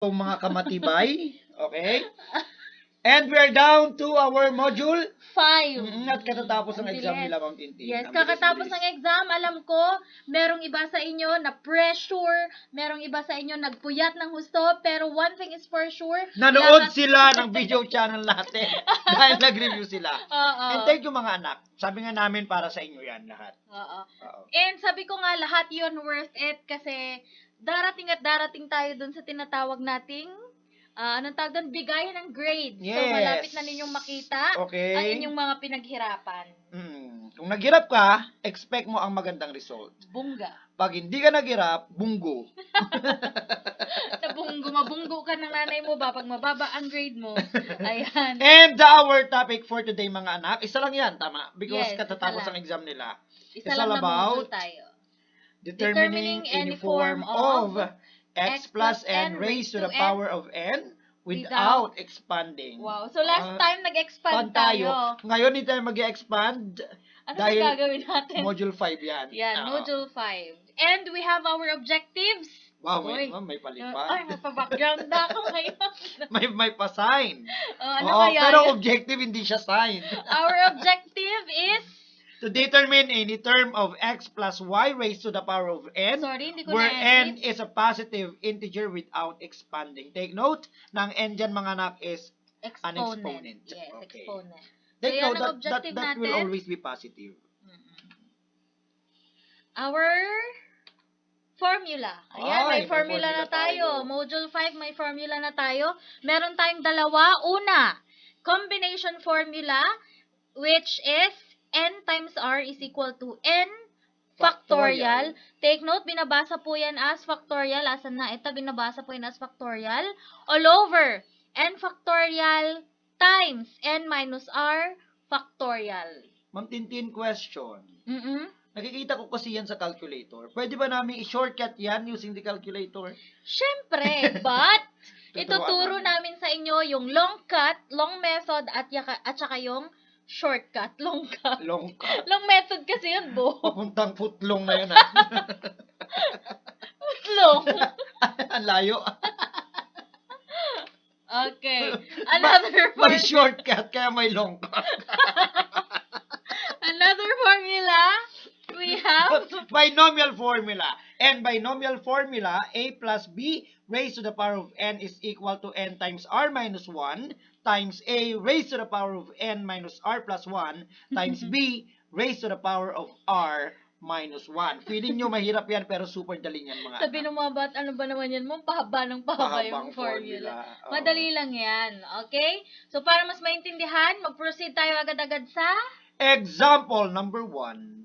mga kamatibay. Okay? And we're down to our module 5. At katatapos ng Ang exam bilis. nila, Ma'am Tintin. Yes, Ang kakatapos bilis-bilis. ng exam, alam ko, merong iba sa inyo na pressure, merong iba sa inyo nagpuyat ng husto, pero one thing is for sure, Nanood sila ng video channel natin dahil nag-review sila. Oo. And thank you mga anak. Sabi nga namin para sa inyo yan lahat. Oo. Oo. And sabi ko nga, lahat yun worth it kasi darating at darating tayo dun sa tinatawag nating anong tawag doon? Bigayan ng grade. So, Yes. malapit na ninyong makita Okay. ang inyong mga pinaghirapan. Kung naghirap ka, expect mo ang magandang result. Bunga. Pag hindi ka naghirap, bunggo. Mabunggo ka ng nanay mo ba pag mababa ang grade mo? Ayan. And our topic for today mga anak, isa lang yan, tama? Because Yes, katatapos isa lang. ang exam nila. Isa It's lang all na about module tayo. determining any form of x plus n raised to the power of n without expanding. Wow. So, last time nag-expand tayo. Ngayon, hindi tayo mag-expand Ano dahil na gagawin natin? module 5 yan. Yan, module 5. And we have our objectives. Wow, Uy. may palipan. Ay, may pa-background na ako ngayon. may pa-sign. Ano kaya pero yan? objective, hindi siya sign. Our objective is To determine any term of x plus y raised to the power of n, Sorry, hindi ko where n na-edit. is a positive integer without expanding. Take note, na ang n dyan mga anak is an exponent. Yes, Okay. exponent. Take So, yan note ang that objective will natin. always be positive. Our formula. Ayan, may formula na tayo. tayo. Module 5, may formula na tayo. Meron tayong dalawa. Una, combination formula, which is n times r is equal to n factorial. Take note, binabasa po yan as factorial. Asan na? Ito, binabasa po yan as factorial. All over n factorial times n minus r factorial. Ma'am Tintin, question. Mm-mm. Nakikita ko kasi yan sa calculator. Pwede ba namin i-shortcut yan using the calculator? Syempre, but Tuturuan ituturo namin sa inyo yung long cut, long method, at saka yung shortcut, long cut. Long cut. Long method kasi yun, Bo. Papuntang footlong na yun, ha? Long. Ang layo. Okay. Another May formula. shortcut, kaya may long cut. Another formula. We have Binomial formula. And binomial formula, a plus b raised to the power of n is equal to n times r minus 1 times a raised to the power of n minus r plus 1 times b raised to the power of r minus 1. Feeling nyo mahirap yan pero super dali yan mga sabi ng mga bat, ano ba naman yan mo? Pahaba ng pahaba yung Pahabang formula. formula. Oo. Madali lang yan. Okay? So, para mas maintindihan, mag-proceed tayo agad-agad sa Example number 1.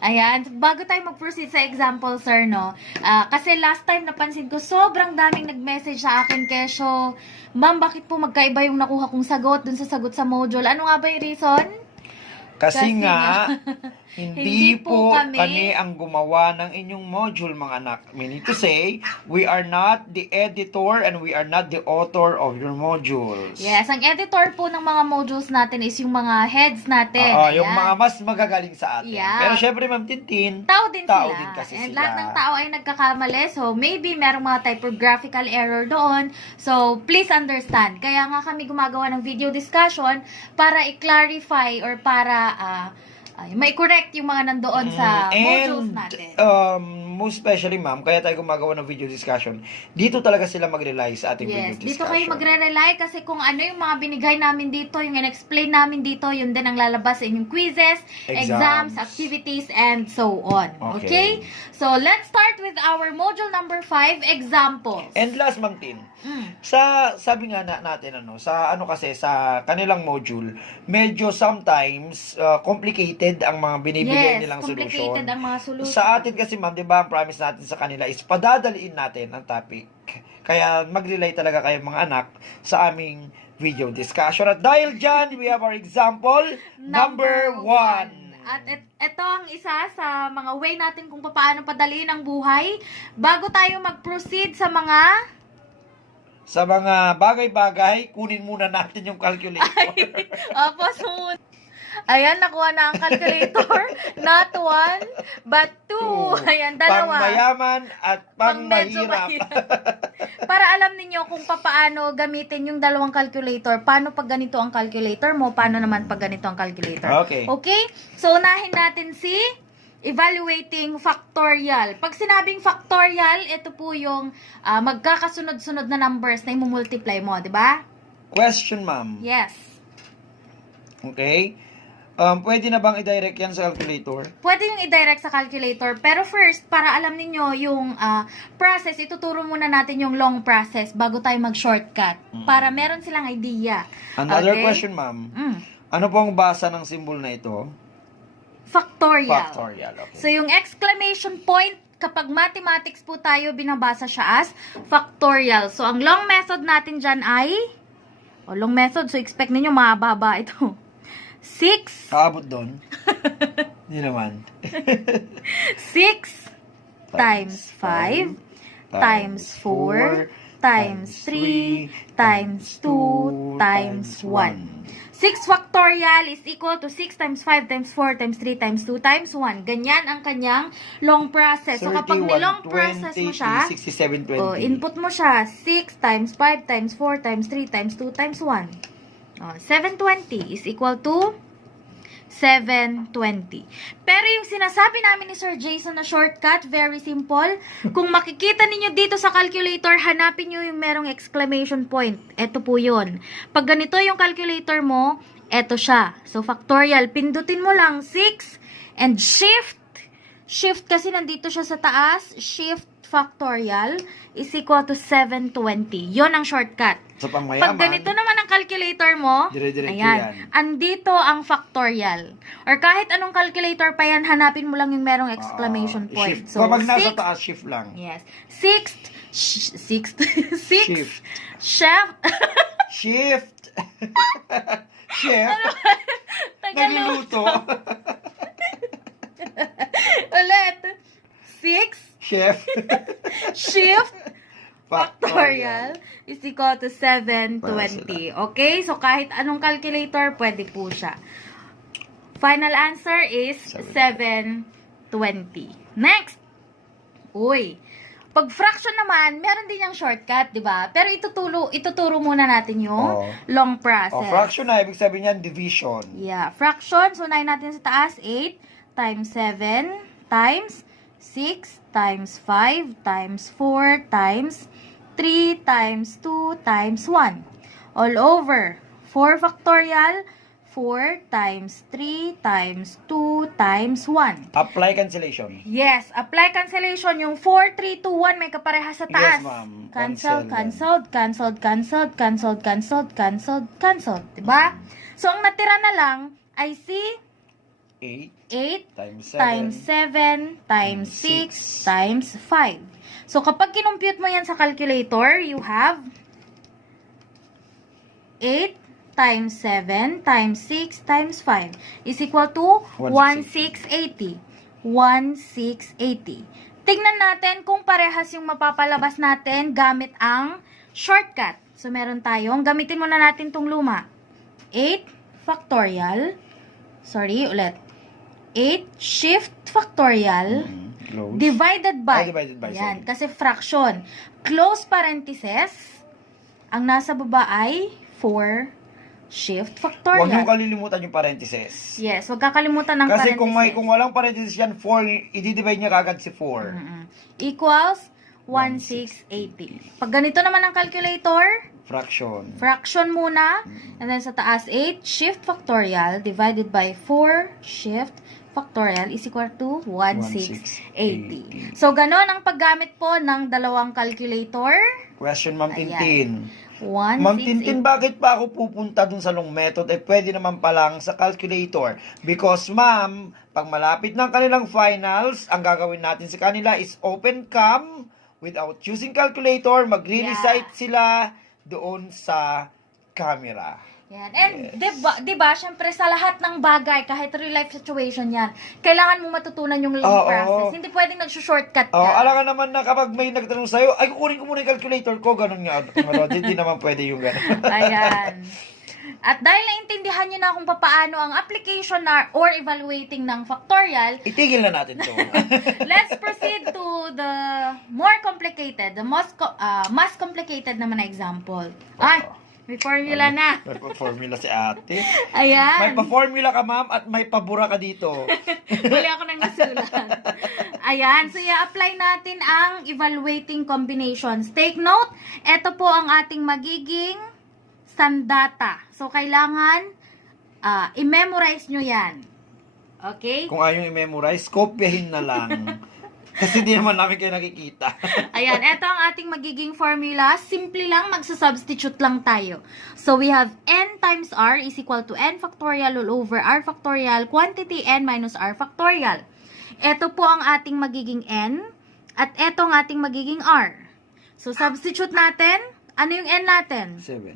Ayan, bago tayo mag-proceed sa example, sir, no? Kasi last time napansin ko, sobrang daming nag-message sa akin, Kesyo, ma'am, bakit po magkaiba yung nakuha kong sagot dun sa sagot sa module? Ano nga ba yung reason? Kasi Kasi nga, hindi hindi po po kami- kami ang gumawa ng inyong module, mga anak. Meaning to say, we are not the editor and we are not the author of your modules. Yes, ang editor po ng mga modules natin is yung mga heads natin. Oo, yung Ayan. mga mas magagaling sa atin. Yeah. Pero syempre, Ma'am Tintin, Tao din Tao sila. din kasi And sila. lahat ng tao ay nagkakamali. So, maybe merong mga typographical error doon. So, please understand. Kaya nga kami gumagawa ng video discussion para i-clarify or para mai-correct yung mga nandoon sa modules natin. most especially, ma'am, kaya tayo gumagawa ng video discussion, dito talaga sila mag-rely sa ating video Yes, discussion. dito kayo magre-rely kasi kung ano yung mga binigay namin dito, yung in-explain namin dito, yun din ang lalabas sa inyong quizzes, exams, activities, and so on. Okay? So, let's start with our module number 5, examples. And last, Ma'am Tin, sa sabi nga natin kasi sa kanilang module, medyo sometimes complicated ang mga binibigay nilang complicated solution. ang mga solution. Sa atin kasi, ma'am, 'di ba, ang promise natin sa kanila is padadaliin natin ang topic. Kaya mag-relay talaga kayo mga anak sa aming video discussion. At dahil dyan, we have our example number 1. At ito ang isa sa mga way natin kung paano padaliin ang buhay. Bago tayo mag-proceed sa mga bagay-bagay, kunin muna natin yung calculator. Opo, soon. Ayan, nakuha na ang calculator. Not 1, but 2. Ayan, dalawa. Pang-mayaman at Medyo pang-mahirap. Para alam ninyo kung paano gamitin yung dalawang calculator. Paano pag ganito ang calculator mo, paano naman pag ganito ang calculator. Okay. Okay? So, unahin natin si evaluating factorial. Pag sinabing factorial, ito po yung magkakasunod-sunod na numbers na i-multiply mo, di ba? Question, ma'am. Yes. Okay. Pwede na bang i-direct yan sa calculator? Pwede yung i-direct sa calculator. Pero first, para alam ninyo yung process, ituturo muna natin yung long process bago tayo mag-shortcut. Para meron silang idea. Another Okay? question, ma'am. Ano pong basa ng symbol na ito? Factorial. Factorial, okay. So, yung exclamation point, kapag mathematics po tayo, binabasa siya as factorial. So, ang long method natin dyan ay, long method, so expect ninyo mahaba ito. 6 Kaabot doon? Hindi naman. 6 times 5 times 4 times 3 times 2 times 1. 6 factorial is equal to 6 times 5 times 4 times 3 times 2 times 1. Ganyan ang kanyang long process. So, kapag nilong process mo siya, 67, 20. input mo siya, 6 times 5 times 4 times 3 times 2 times 1. 720 is equal to 720. Pero yung sinasabi namin ni Sir Jason na shortcut, very simple. Kung makikita ninyo dito sa calculator, hanapin nyo yung merong exclamation point. Ito po yun. Pag ganito yung calculator mo, ito siya. So, factorial. Pindutin mo lang 6 and shift. Shift kasi nandito siya sa taas. Shift factorial is equal to 720. Yon ang shortcut. So, pang mayaman. Pag ganito naman ang calculator mo, Dire-diretso ayan, yan. andito ang factorial. Or kahit anong calculator pa yan, hanapin mo lang yung merong exclamation point. Shift. Kapag nasa 6, taas, shift lang. yes. Sixth, Shift. chef, Shift. Chef. Nagluluto. ulit, 6, Chef. shift, factorial is equal to 720. Okay? So, kahit anong calculator, pwede po siya. Final answer is 720. Next! Uy! Pag fraction naman, meron din yung shortcut, di ba? Pero ituturo muna natin yung long process. Fraction na, ibig sabihin yan, division. Yeah. Fraction, so unahin natin sa taas, 8 times 7 times 6 times 5 times 4 times 3 times 2 times 1. All over. 4 factorial, 4 times 3 times 2 times 1. Apply cancellation. Yes, apply cancellation. Yung 4, 3, 2, 1 may kaparehas sa taas. Yes, ma'am. Cancelled, Cancel cancelled, cancelled, cancelled, cancelled, cancelled, cancelled. Diba? So, ang natira na lang ay si 8 8 times 7 times 7 times 6 times 5. So, kapag kinumpute mo yan sa calculator, you have 8 times 7 times 6 times 5 is equal to 1680. 1680. Tingnan natin kung parehas yung mapapalabas natin gamit ang shortcut. So, meron tayong, gamitin muna natin tong luma. 8 factorial. Sorry, ulit. 8 shift factorial divided by. Yan, kasi fraction. Close parenthesis. Ang nasa baba ay 4 shift factorial. Huwag niyong kalilimutan yung parenthesis. Yes, huwag kakalimutan ng Kasi parenthesis. kung walang parenthesis yan, 4, i-divide niya kagad si 4. Equals 1680. Pag ganito naman ang calculator, fraction muna. And then sa taas, 8 shift factorial divided by 4 shift factorial is equal to 1680. So, ganon ang paggamit po ng dalawang calculator. Question, Ma'am Tintin. 1680. Ma'am Tintin, bakit pa ako pupunta dun sa long method? Pwede naman palang sa calculator. Because, ma'am, pag malapit ng kanilang finals, ang gagawin natin sa kanila is open cam without using calculator. Magre-recite sila doon sa camera. Yan. And, diba, syempre, sa lahat ng bagay, kahit real life situation yan, kailangan mo matutunan yung long process. Hindi pwedeng nag-shortcut ka. Alam ka naman na kapag may nagtanong sa'yo, ay, kukunin ko muna yung calculator ko, ganun nga. Hindi naman pwede yung ganun. Ayan. At dahil naintindihan nyo na kung paano ang application na or evaluating ng factorial, Itigil na natin to. let's proceed to the more complicated, the mas complicated naman na example. Ay, may formula na. May pa-formula si ate. May Ayan. pa-formula ka, ma'am, at may pabura ka dito. Mali ako nang nasulat. Ayan, so i-apply natin ang evaluating combinations. Take note, ito po ang ating magiging sandata. So, kailangan i-memorize nyo yan. Okay? Kung ayaw i-memorize, kopyahin na lang. Kasi hindi naman namin kayo nakikita. Ayan, ito ang ating magiging formula. Simple lang, magsa-substitute lang tayo. So, we have n times r is equal to n factorial all over r factorial quantity n minus r factorial. Ito po ang ating magiging n at ito ang ating magiging r. So, substitute natin. Ano yung n natin? 7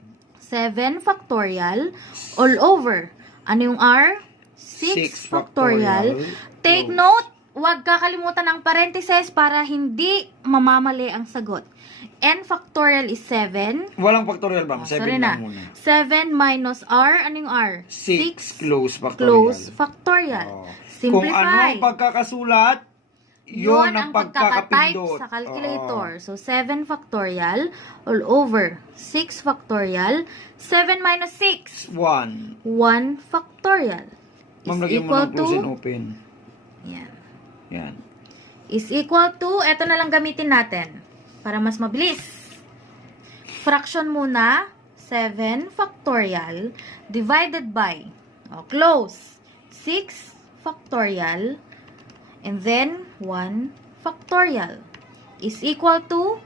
factorial all over. Ano yung r? 6 factorial. Take note, huwag kakalimutan ng parentheses para hindi mamamali ang sagot. N factorial is 7. Walang factorial, ma'am. 7 Sorry lang na. muna. 7 minus r. Ano yung r? 6 close factorial. Close factorial. Oh. Kung ano Simplify. ang pagkakasulat, yun ang pagkakatype pagkakapindot. sa calculator. So, 7 factorial all over 6 factorial. 7 minus 6. 1. 1 factorial. Ma'am, Is lagyan mo equal ng close and to, open. yan. Yan. Is equal to, eto na lang gamitin natin. Para mas mabilis. Fraction muna, 7 factorial divided by, close, 6 factorial, and then 1 factorial is equal to,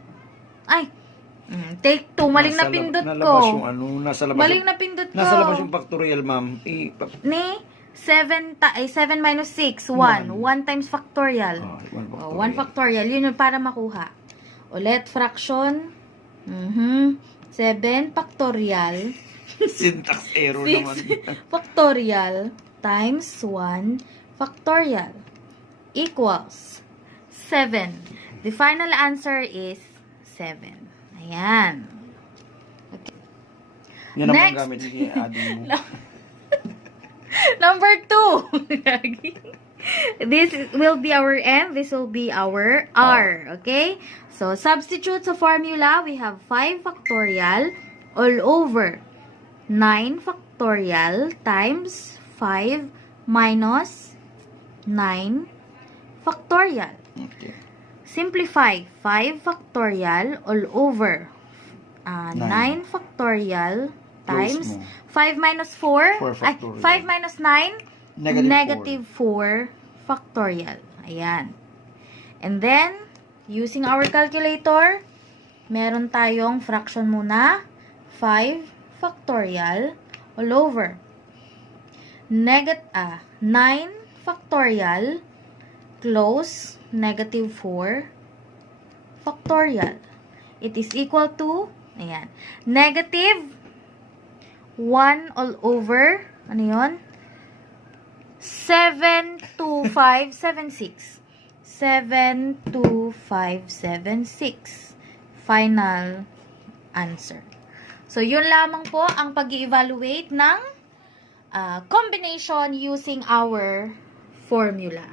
take 2, maling napindot Nalabas yung ko. ano, nasa labas Maling yung, napindot ko. nasa labas yung factorial, ma'am. Ni, 7 minus 6, 1. 1 times factorial. 1 factorial. Yun yung para makuha. Ulit, fraction. 7 factorial. Syntax error 6 naman. factorial times 1 factorial equals 7. The final answer is 7. Ayan. Yan ang Next. gamit ni Adi mo. Number 2. This will be our n. This will be our r. Okay? So, substitute sa formula. We have 5 factorial all over 9 factorial times 5 minus 9 factorial. Okay. Simplify. 5 factorial all over 9 factorial times Close mo. 5 minus 4. 4 factorial. 5 minus 9. Negative 4 factorial. Ayan. And then, using our calculator, meron tayong fraction muna. 5 factorial all over 9 factorial close negative 4 factorial. It is equal to, ayan, negative 1 all over, ano yun? 72576. 72576. Final answer. So, yun lamang po ang pag-evaluate ng combination using our formula.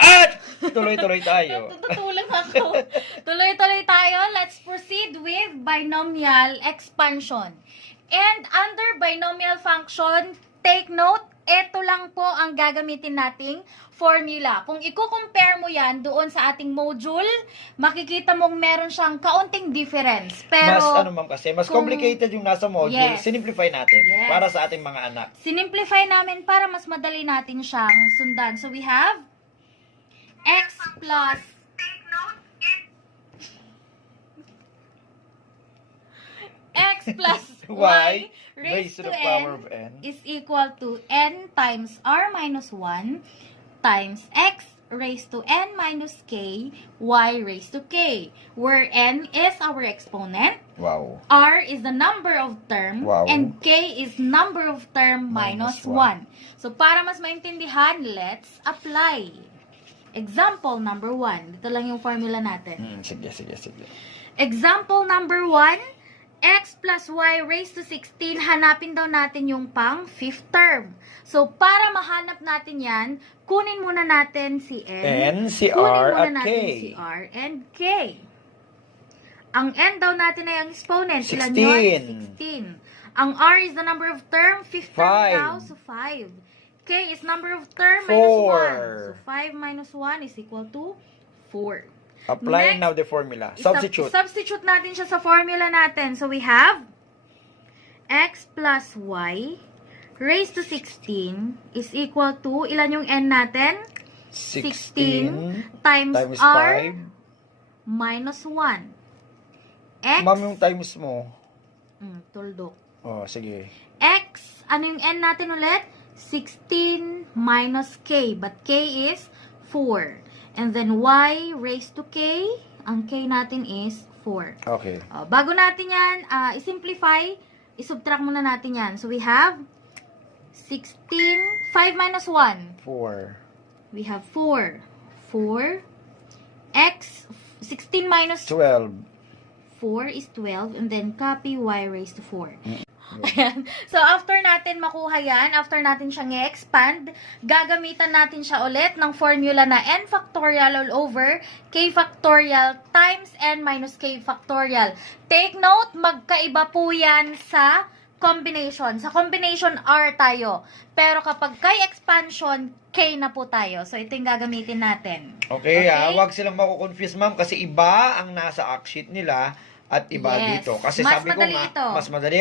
At tuloy-tuloy tayo. Tutulong ako. Tuloy-tuloy tayo. Let's proceed with binomial expansion. And under binomial function, take note, ito lang po ang gagamitin nating formula. Kung i-compare mo yan doon sa ating module, makikita mong meron siyang kaunting difference. Pero, Ma'am kasi, mas complicated yung nasa module. Yes. Sinimplify natin Yes. para sa ating mga anak. sinimplify namin para mas madali natin siyang sundan. So, we have x plus x plus y raised to the power of n is equal to n times r minus 1 times x raised to n minus k, y raised to k, where n is our exponent, Wow. r is the number of term, Wow. and k is number of term minus Minus 1. So, para mas maintindihan, let's apply. Example number 1. Dito lang yung formula natin. Sige. Example number 1, x plus y raised to 16, hanapin daw natin yung pang fifth term. So, para mahanap natin yan, kunin muna natin si n, si kunin R muna at natin K. si R and K. Ang n daw natin ay ang exponent. 16. Ilan yun? 16. Ang R is the number of term, fifth term 5. daw, so 5. K is number of term, 4. minus 1. So, 5 minus 1 is equal to 4. Applying Next, now the formula. Substitute. Substitute natin siya sa formula natin. So, we have x plus y raised to 16 is equal to, ilan yung n natin? 16 times r 5. minus 1. X, Ma'am, yung times mo. tuldok. Oh, sige. X, ano yung n natin ulit? 16 minus k, but k is 4. And then y raised to k, ang k natin is 4. Okay. Bago natin yan, i-simplify, i-subtract muna natin yan. So, we have 16, 5 minus 1. 4. We have 4. 4. X, 16 minus 12. 4 is 12. And then, copy y raised to 4. Ayan. So, after natin makuha yan, after natin siyang i-expand, gagamitan natin siya ulit ng formula na n factorial all over k factorial times n minus k factorial. Take note, magkaiba po yan sa combination. Sa combination, R tayo. Pero kapag kay expansion, K na po tayo. So, ito yung gagamitin natin. Okay, wag silang mako-confuse, ma'am, kasi iba ang nasa act sheet nila at iba Yes. dito. Kasi Mas sabi ko madali nga, ito. mas madali,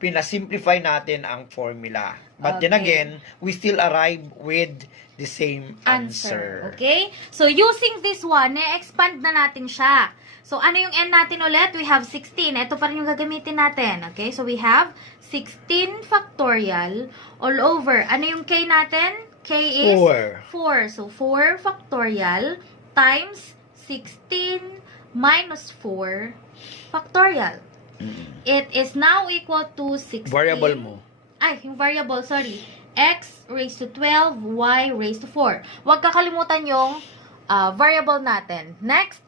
pina-simplify natin ang formula. But then Okay. again, we still arrive with the same answer. Okay? So, using this one, na-expand na natin siya. So, ano yung n natin ulit? We have 16. Ito pa rin yung gagamitin natin. Okay? So, we have 16 factorial all over. Ano yung k natin? K is 4. So, 4 factorial times 16 minus 4 factorial. It is now equal to 16. Variable mo. Ay, yung variable, sorry. X raised to 12, y raised to 4. Huwag kakalimutan yung variable natin. Next,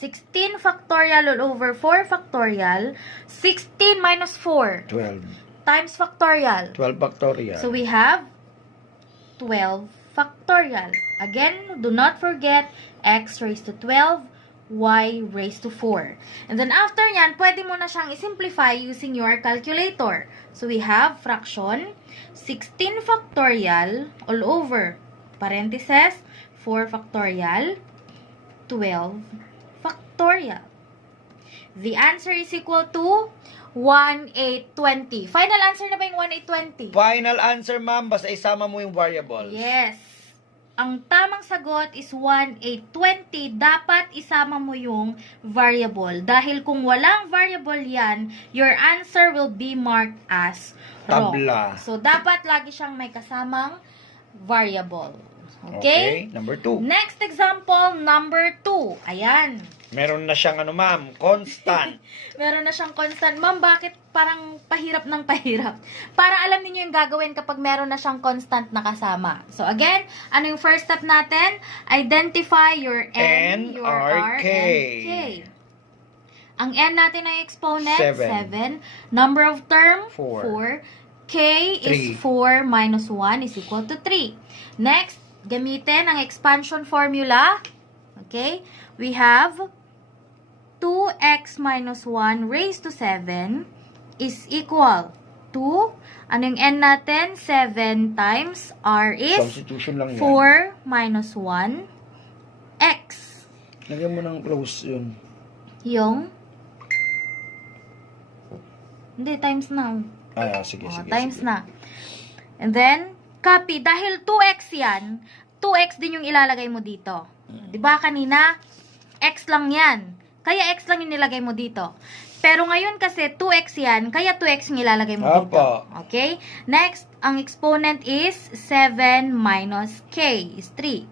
16 factorial all over 4 factorial. 16 minus 4 12. times factorial. 12 factorial. So, we have 12 factorial. Again, do not forget x raised to 12, y raised to 4. And then after nyan, pwede mo na siyang i-simplify using your calculator. So, we have fraction 16 factorial all over parentheses 4 factorial 12 factorial. The answer is equal to 1,820. Final answer na ba yung 1,820? Final answer, ma'am, basta isama mo yung variables. Yes. Ang tamang sagot is 1,820. Dapat isama mo yung variable. Dahil kung walang variable yan, your answer will be marked as wrong. Tabla. So, dapat lagi siyang may kasamang variable. Okay? Number 2. Next example, number 2. Ayan. Meron na siyang ma'am, constant. Meron na siyang constant. Ma'am, bakit parang pahirap ng pahirap? Para alam niyo yung gagawin kapag meron na siyang constant na kasama. So, again, ano yung first step natin? Identify your n, your r, and k. Ang n natin ay exponent, 7. Number of term, 4. K is 4 minus 1 is equal to 3. Next, gamitin ang expansion formula. Okay? We have 2x minus 1 raised to 7 is equal to, ano yung n natin? 7 times r is Substitution lang yan. 4 minus 1 x. Lagyan mo ng close yun. Yung? Hindi, times na. Sige. Times na. And then, copy. Dahil 2x yan, 2x din yung ilalagay mo dito. Diba kanina? X lang yan. Kaya x lang yung nilagay mo dito. Pero ngayon kasi 2x yan, kaya 2x yung ilalagay mo dito. Okay? Next, ang exponent is 7 minus k is 3.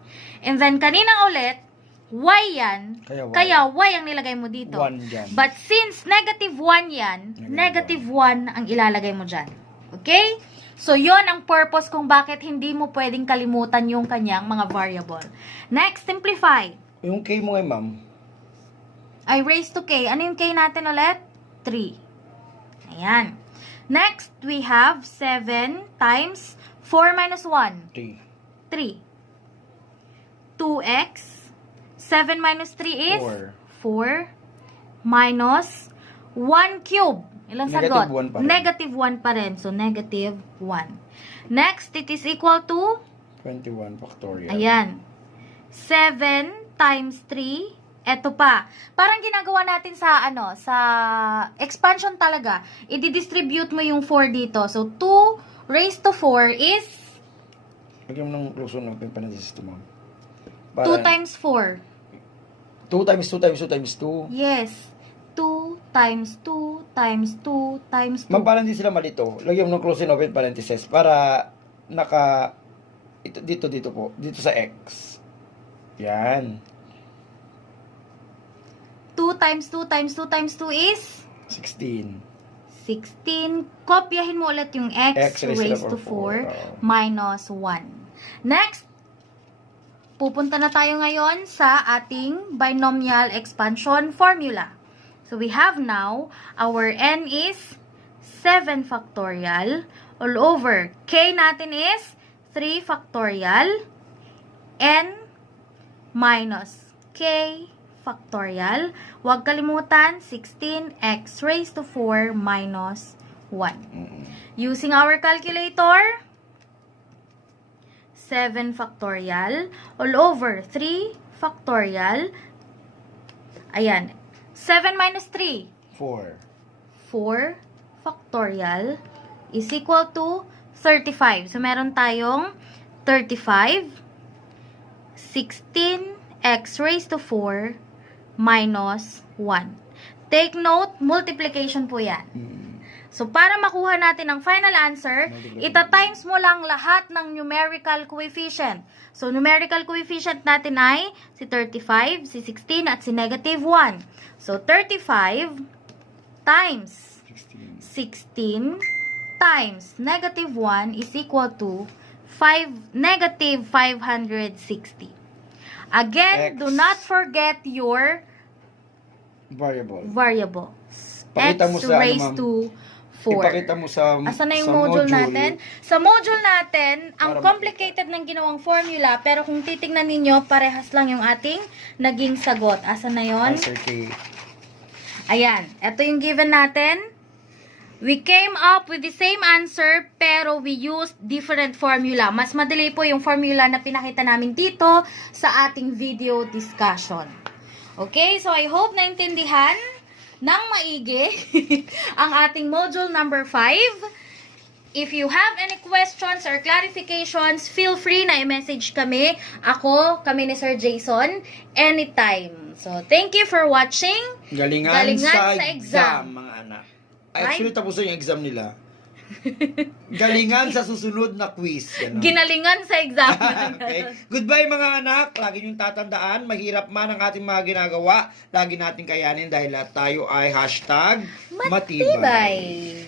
And then, kanina ulit, y yan, kaya y ang nilagay mo dito. 1 dyan. But since negative 1 yan, negative 1 ang ilalagay mo dyan. Okay? So, yon ang purpose kung bakit hindi mo pwedeng kalimutan yung kanyang mga variable. Next, simplify. Yung k mo ma'am. I raised to k. Ano yung k natin ulit? 3. Ayan. Next, we have 7 times 4 minus 1. 3. 3. 2x. 7 minus 3 is? 4. Minus 1 cube. Ilang sagot? Negative 1 pa rin. Negative 1 pa rin. So, negative 1. Next, it is equal to? 21 factorial. Ayan. 7 times 3. Eto pa. Parang ginagawa natin sa, sa expansion talaga. I-distribute mo yung 4 dito. So, 2 raised to 4 is? Lagyan mo ng close on open parenthesis to, ma'am. 2 times 4. 2 times 2 times 2 times 2. Yes. 2 times 2 times 2 times 2. Ma'am, parang hindi sila malito. Lagyan mo ng close and open parenthesis para dito po. Dito sa x. Yan. 2 times 2 times 2 times 2 is? 16. 16. Kopyahin mo ulit yung x raised to 4 minus 1. Next, pupunta na tayo ngayon sa ating binomial expansion formula. So, we have now, our n is 7 factorial all over. K natin is 3 factorial. N minus K factorial. Huwag kalimutan, 16x raised to 4 minus 1. Using our calculator, 7 factorial all over 3 factorial. Ayan. 7 minus 3. 4. 4 factorial is equal to 35. So, meron tayong 35. 16x raised to 4 minus 1. Take note, multiplication po yan. So, para makuha natin ang final answer, ita-times mo lang lahat ng numerical coefficient. So, numerical coefficient natin ay si 35, si 16, at si negative 1. So, 35 times 16 times negative 1 is equal to negative 560. Again, X. do not forget your variables. Pakita X mo sa raised ma'am. to 4. Ipakita mo sa Asan na yung sa module natin? Sa module natin, ang Para complicated ng ginawang formula, pero kung titingnan ninyo, parehas lang yung ating naging sagot. Asan na yon? Answer K. Ayan. Ito yung given natin. We came up with the same answer, pero we used different formula. Mas madali po yung formula na pinakita namin dito sa ating video discussion. Okay? So, I hope naintindihan ng maigi ang ating module number 5. If you have any questions or clarifications, feel free na i-message kami. Kami ni Sir Jason, anytime. So, thank you for watching. Galingan sa exam, mga anak. Actually, tapos na yung exam nila. Galingan sa susunod na quiz. Ganun. Ginalingan sa exam. Okay. Goodbye mga anak. Lagi niyong tatandaan, mahirap man ang ating mga ginagawa. Lagi natin kayanin dahil tayo ay #matibay.